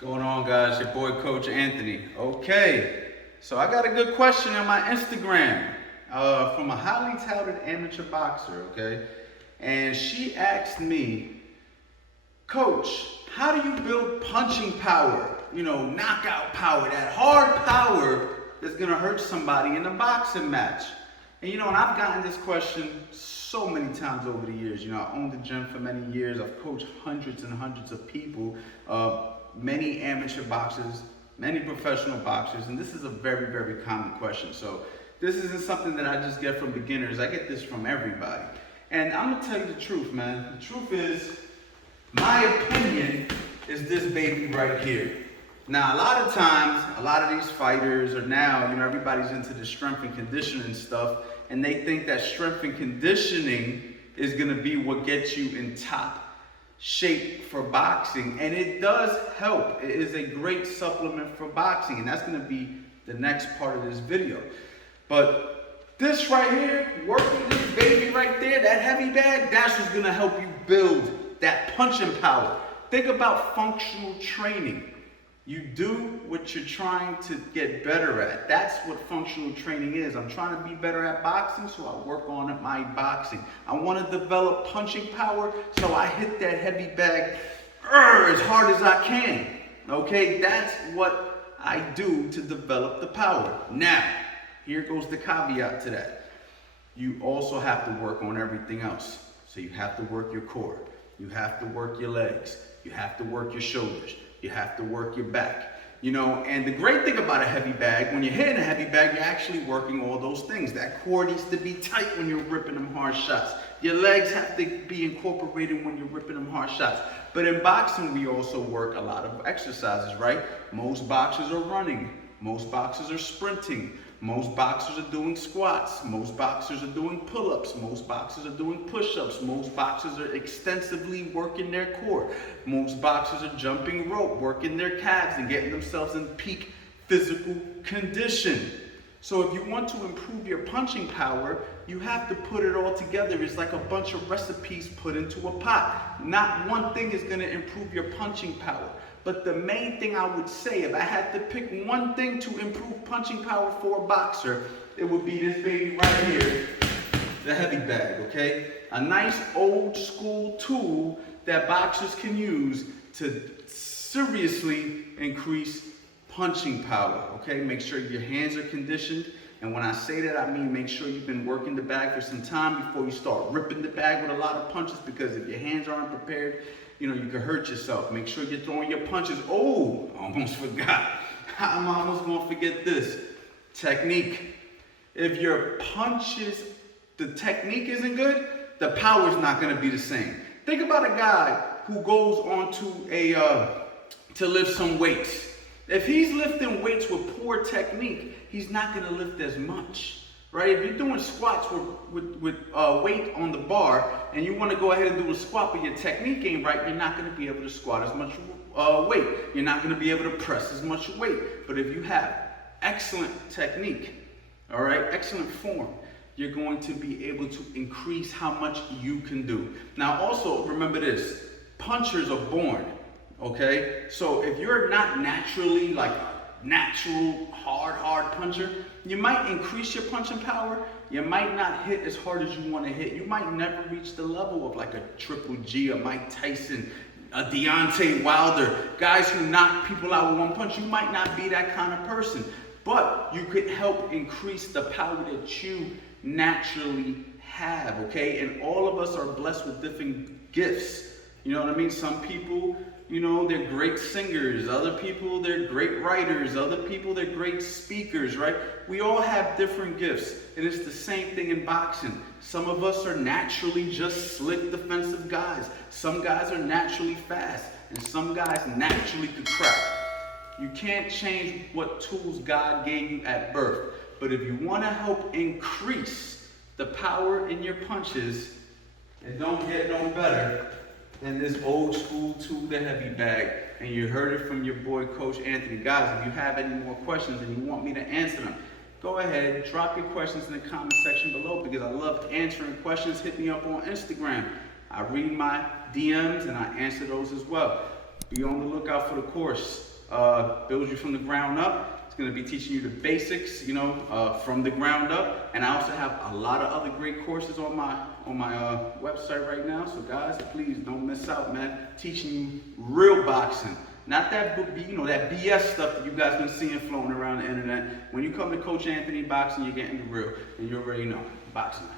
Going on, guys? Your boy Coach Anthony. Okay, so I got a good question on my Instagram from a highly touted amateur boxer, okay? And she asked me, Coach, how do you build punching power? You know, knockout power, that hard power that's gonna hurt somebody in a boxing match. And and I've gotten this question so many times over the years. I owned the gym for many years. I've coached hundreds and hundreds of people, many amateur boxers, many professional boxers, and this is a very, very common question. So this isn't something that I just get from beginners. I get this from everybody. And I'm gonna tell you the truth, man. The truth is, my opinion is this baby right here. Now, a lot of times, a lot of these fighters are now, everybody's into the strength and conditioning stuff, and they think that strength and conditioning is gonna be what gets you in top shape for boxing, and it does help. It is a great supplement for boxing, and that's gonna be the next part of this video. But this right here, working this baby right there, that heavy bag, that's what's gonna help you build that punching power. Think about functional training. You do what you're trying to get better at. That's what functional training is. I'm trying to be better at boxing, so I work on my boxing. I want to develop punching power, so I hit that heavy bag as hard as I can. Okay, that's what I do to develop the power. Now, here goes the caveat to that. You also have to work on everything else. So you have to work your core. You have to work your legs. You have to work your shoulders. You have to work your back. And the great thing about a heavy bag, when you're hitting a heavy bag, you're actually working all those things. That core needs to be tight when you're ripping them hard shots. Your legs have to be incorporated when you're ripping them hard shots. But in boxing, we also work a lot of exercises, right? Most boxers are running. Most boxers are sprinting. Most boxers are doing squats. Most boxers are doing pull-ups. Most boxers are doing push-ups. Most boxers are extensively working their core. Most boxers are jumping rope, working their calves and getting themselves in peak physical condition. So if you want to improve your punching power, you have to put it all together. It's like a bunch of recipes put into a pot. Not one thing is going to improve your punching power. But the main thing I would say, if I had to pick one thing to improve punching power for a boxer, it would be this baby right here, the heavy bag, okay? A nice old school tool that boxers can use to seriously increase punching power, okay? Make sure your hands are conditioned. And when I say that, I mean make sure you've been working the bag for some time before you start ripping the bag with a lot of punches, because if your hands aren't prepared, you can hurt yourself. Make sure you're throwing your punches. Oh, almost forgot. I'm almost gonna forget this. Technique. If your punches, the technique isn't good, the power's not gonna be the same. Think about a guy who goes on to lift some weights. If he's lifting weights with poor technique, he's not gonna lift as much. Right? If you're doing squats with weight on the bar and you want to go ahead and do a squat but your technique ain't right, you're not going to be able to squat as much weight. You're not going to be able to press as much weight. But if you have excellent technique, all right, excellent form, you're going to be able to increase how much you can do. Now also remember this, punchers are born, okay? So if you're not naturally like natural hard puncher, you might increase your punching power. You might not hit as hard as you want to hit. You might never reach the level of like a Triple G, a Mike Tyson, a Deontay Wilder, guys who knock people out with one punch. You might not be that kind of person, but you could help increase the power that you naturally have, okay? And all of us are blessed with different gifts. You know what I mean? Some people, they're great singers. Other people, they're great writers. Other people, they're great speakers, right? We all have different gifts. And it's the same thing in boxing. Some of us are naturally just slick defensive guys. Some guys are naturally fast. And some guys naturally could crack. You can't change what tools God gave you at birth. But if you want to help increase the power in your punches, it don't get no better than this old school tool, the heavy bag. And you heard it from your boy, Coach Anthony. Guys, if you have any more questions and you want me to answer them, go ahead, drop your questions in the comment section below, because I love answering questions. Hit me up on Instagram. I read my DMs and I answer those as well. be on the lookout for the course. Builds you from the ground up. It's going to be teaching you the basics, you know, from the ground up. And I also have a lot of other great courses on my website right now. So guys, please don't miss out, man. Teaching you real boxing. Not that, you know, that BS stuff that you guys been seeing floating around the internet. When you come to Coach Anthony Boxing, you're getting the real. And you already know, boxing life.